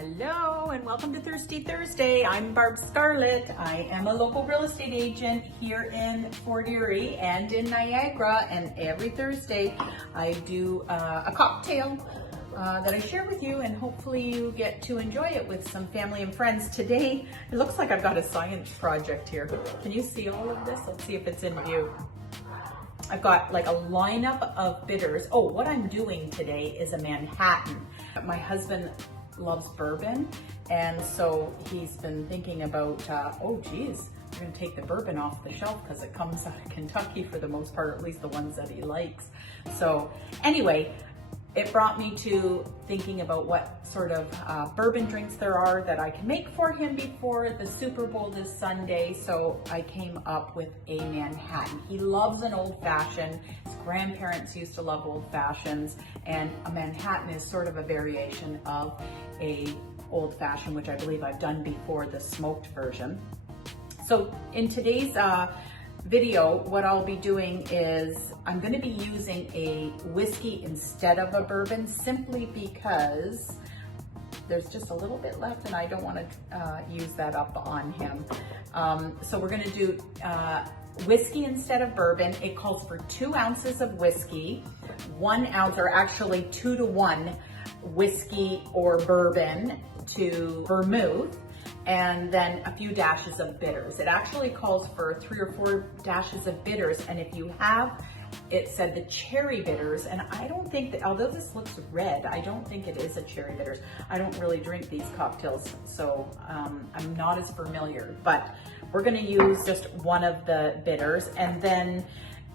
Hello and welcome to Thirsty Thursday. I'm Barb Scarlett. I am a local real estate agent here in Fort Erie and in Niagara, and every Thursday I do a cocktail that I share with you, and hopefully you get to enjoy it with some family and friends. Today it looks like I've got a science project here. Can you see all of this? Let's see if it's in view. I've got like a lineup of bitters. Oh, what I'm doing today is a Manhattan. My husband loves bourbon, and so he's been thinking about, oh geez, we're gonna take the bourbon off the shelf because it comes out of Kentucky for the most part, or at least the ones that he likes. So anyway, it brought me to thinking about what sort of bourbon drinks there are that I can make for him before the Super Bowl this Sunday. So I came up with a Manhattan. He loves an old fashioned. His grandparents used to love old fashions, and a Manhattan is sort of a variation of a old fashioned, which I believe I've done before, the smoked version. So in today's video, what I'll be doing is I'm going to be using a whiskey instead of a bourbon, simply because there's just a little bit left and I don't want to use that up on him. So we're going to do whiskey instead of bourbon. It calls for 2 ounces of whiskey, 1 ounce, or actually 2 to 1 whiskey or bourbon to vermouth, and then a few dashes of bitters. It actually calls for 3 or 4 dashes of bitters, and if you have, it said the cherry bitters, and I don't think that, although this looks red, I don't think it is a cherry bitters. I don't really drink these cocktails, so I'm not as familiar, but we're gonna use just one of the bitters. And then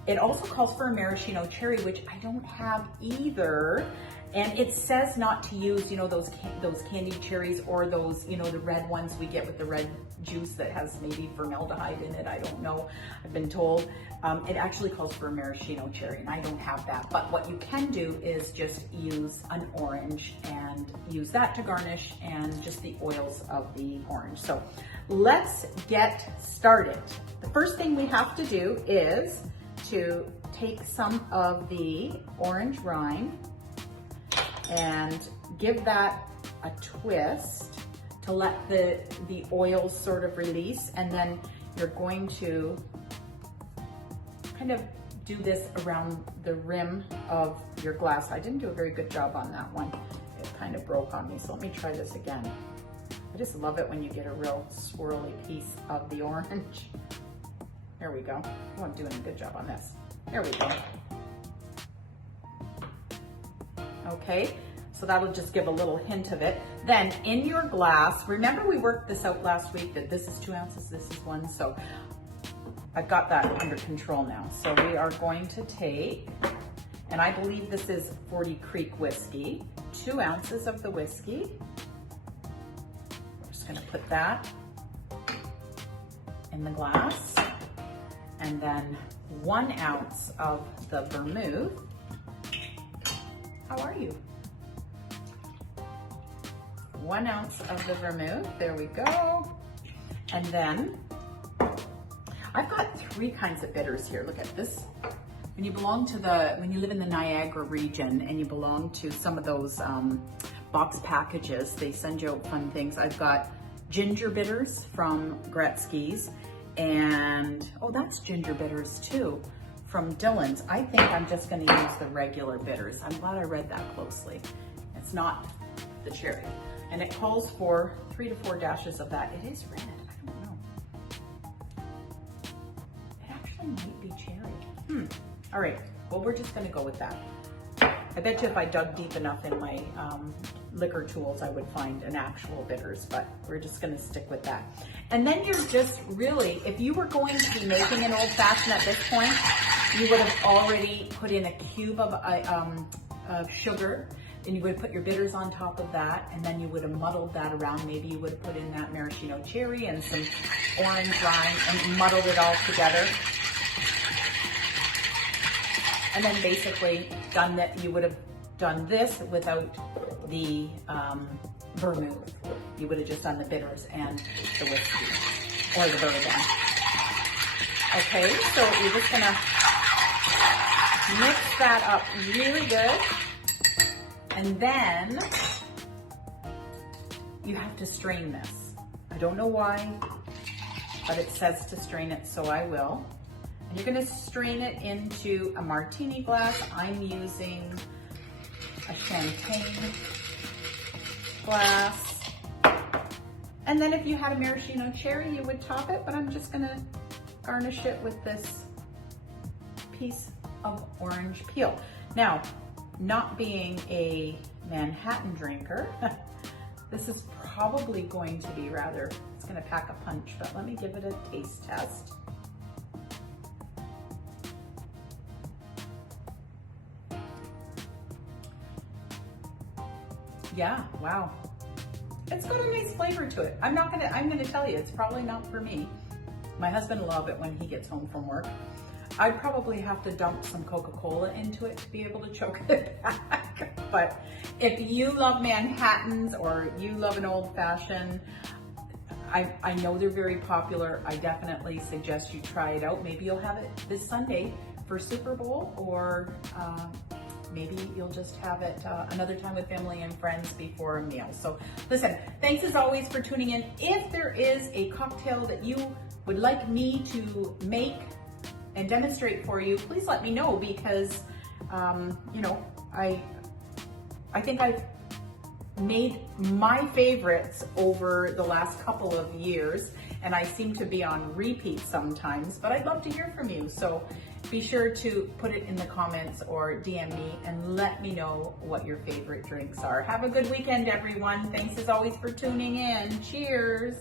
it also calls for a maraschino cherry, which I don't have either. And it says not to use, you know, those candied cherries, or those, you know, the red ones we get with the red juice that has maybe formaldehyde in it. I don't know. I've been told. It actually calls for a maraschino cherry, and I don't have that. But what you can do is just use an orange and use that to garnish, and just the oils of the orange. So let's get started. The first thing we have to do is to take some of the orange rind and give that a twist to let the oils sort of release. And then you're going to kind of do this around the rim of your glass. I didn't do a very good job on that one. It kind of broke on me, so let me try this again. I just love it when you get a real swirly piece of the orange. There we go. Oh, I'm doing a good job on this. There we go. Okay, so that'll just give a little hint of it. Then in your glass, remember we worked this out last week that this is 2 ounces, this is 1, so I've got that under control now. So we are going to take, and I believe this is 40 Creek whiskey, 2 ounces of the whiskey. I'm just gonna put that in the glass, and then 1 ounce of the vermouth. How are you? 1 ounce of the vermouth, there we go. And then I've got 3 kinds of bitters here. Look at this. When you live in the Niagara region and you belong to some of those box packages, they send you out fun things. I've got ginger bitters from Gretzky's, and oh, that's ginger bitters too, from Dillon's. I think I'm just going to use the regular bitters. I'm glad I read that closely. It's not the cherry. And it calls for 3 to 4 dashes of that. It is red. I don't know. It actually might be cherry. All right. Well, we're just going to go with that. I bet you if I dug deep enough in my liquor tools, I would find an actual bitters, but we're just going to stick with that. And then you're just really, if you were going to be making an old fashioned at this point, you would have already put in a cube of sugar, and you would have put your bitters on top of that, and then you would have muddled that around. Maybe you would have put in that maraschino cherry and some orange rind and muddled it all together. And then basically done that, you would have done this without the vermouth. You would have just done the bitters and the whiskey, or the bourbon. Okay, so you're just gonna mix that up really good. And then you have to strain this. I don't know why, but it says to strain it, so I will. And you're gonna strain it into a martini glass. I'm using a champagne glass. And then if you had a maraschino cherry, you would top it, but I'm just gonna garnish it with this piece of orange peel. Now, not being a Manhattan drinker, this is probably going to be rather, it's gonna pack a punch, but let me give it a taste test. Yeah, wow. It's got a nice flavor to it. I'm gonna tell you, it's probably not for me. My husband will love it when he gets home from work. I'd probably have to dump some Coca-Cola into it to be able to choke it back. But if you love Manhattans or you love an old fashioned, I know they're very popular. I definitely suggest you try it out. Maybe you'll have it this Sunday for Super Bowl, or maybe you'll just have it another time with family and friends before a meal. So listen, thanks as always for tuning in. If there is a cocktail that you would like me to make and demonstrate for you, please let me know, because you know, I think I've made my favorites over the last couple of years, and I seem to be on repeat sometimes, but I'd love to hear from you. So be sure to put it in the comments or DM me and let me know what your favorite drinks are. Have a good weekend, everyone. Thanks as always for tuning in. Cheers.